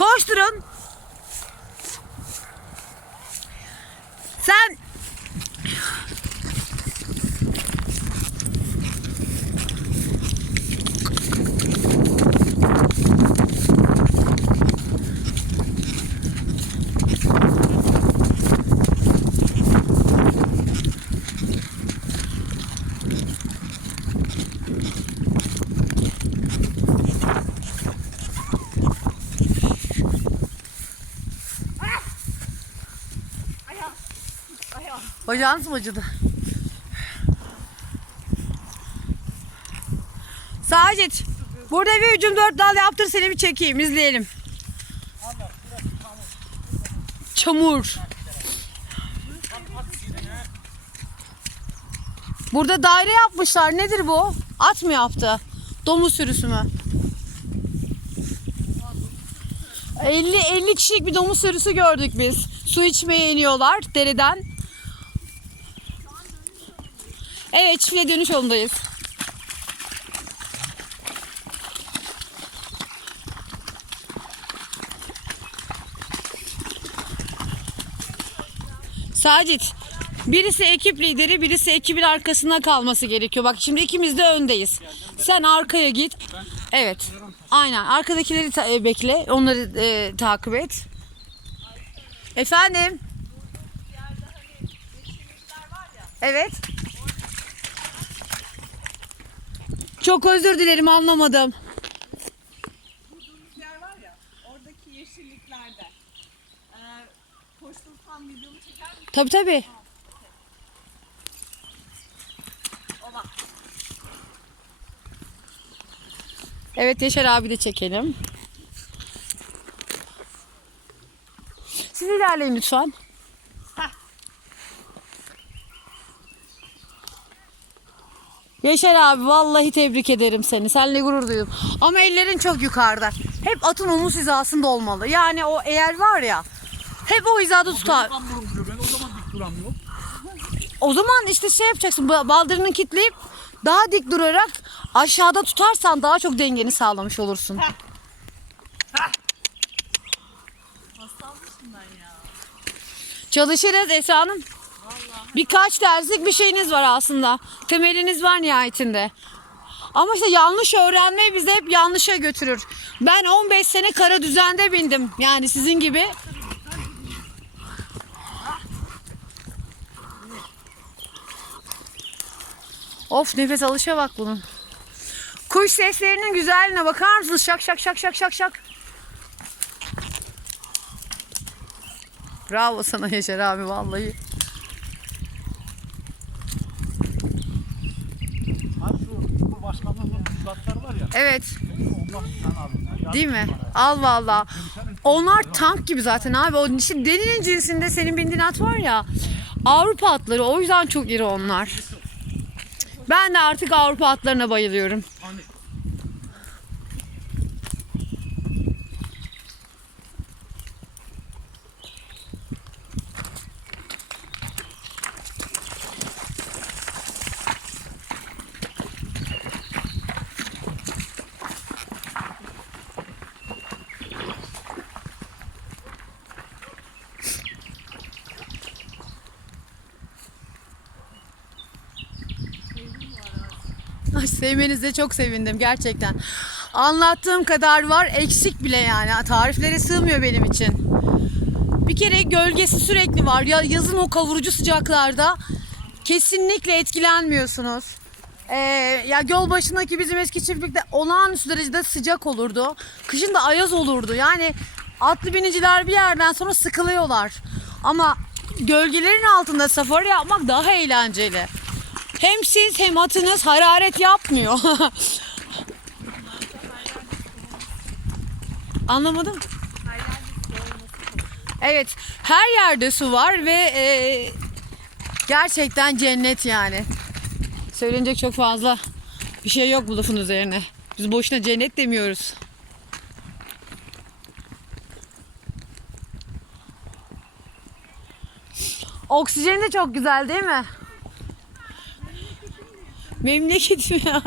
Koşturun. Sen Bacağınız mı acıdı? Sacit. Burada bir hücum dört dal yaptır seni bir çekeyim izleyelim. Çamur. Burada daire yapmışlar. Nedir bu? At mı yaptı? Domuz sürüsü mü? 50 50 kişilik bir domuz sürüsü gördük biz. Su içmeye iniyorlar dereden. Evet çiftliğe dönüş yolundayız. Sacit, birisi ekip lideri, birisi ekibin arkasında kalması gerekiyor. Bak şimdi ikimiz de öndeyiz. Sen arkaya git. Evet. Aynen. Arkadakileri ta- e, bekle. Onları e, takip et. Efendim? Evet. Çok özür dilerim anlamadım. Durduğumuz yer var ya, oradaki yeşilliklerde. Ee, koştuğum tam videomu çeker misin? Tabii tabii. Ola. Evet Yaşar abi de çekelim. Siz ilerleyin lütfen. Yaşar abi vallahi tebrik ederim seni. Seninle gurur duydum. Ama ellerin çok yukarıda. Hep atın omuz hizasında olmalı. Yani o eğer var ya hep o hizada tutar. Tam duruyor. Ben o zaman dik duramıyorum. O zaman işte şey yapacaksın. ba- Baldırını kitleyip daha dik durarak aşağıda tutarsan daha çok dengeni sağlamış olursun. Ben ya. Çalışırız Esra Hanım. Birkaç derslik bir şeyiniz var aslında. Temeliniz var nihayetinde. Ama işte yanlış öğrenme bizi hep yanlışa götürür. Ben 15 sene kara düzende bindim. Yani sizin gibi. Of nefes alışa bak bunun. Kuş seslerinin güzelliğine bakar mısınız? Şak şak şak şak şak şak. Bravo sana Yaşar abi vallahi. Abi şu Cumhurbaşkanlığının uzaklar var ya. Evet. Değil mi? Al valla. Onlar tank gibi zaten abi. O işte derinin cinsinde senin bindiğin at var ya. Avrupa atları. O yüzden çok iri onlar. Ben de artık Avrupa atlarına bayılıyorum. Hani Ay, sevmenize çok sevindim gerçekten. Anlattığım kadar var eksik bile yani. Tariflere sığmıyor benim için. Bir kere gölgesi sürekli var. Ya yazın o kavurucu sıcaklarda kesinlikle etkilenmiyorsunuz. Ee, ya göl başındaki bizim eski çiftlikte olağanüstü derecede sıcak olurdu. Kışın da ayaz olurdu. Yani atlı biniciler bir yerden sonra sıkılıyorlar. Ama gölgelerin altında safari yapmak daha eğlenceli. Hem siz hem atınız hararet yapmıyor. Anlamadım. Evet, her yerde su var ve e, gerçekten cennet yani. Söylenecek çok fazla bir şey yok bu lafın üzerine. Biz boşuna cennet demiyoruz. Oksijeni de çok güzel değil mi? Memleketim ya.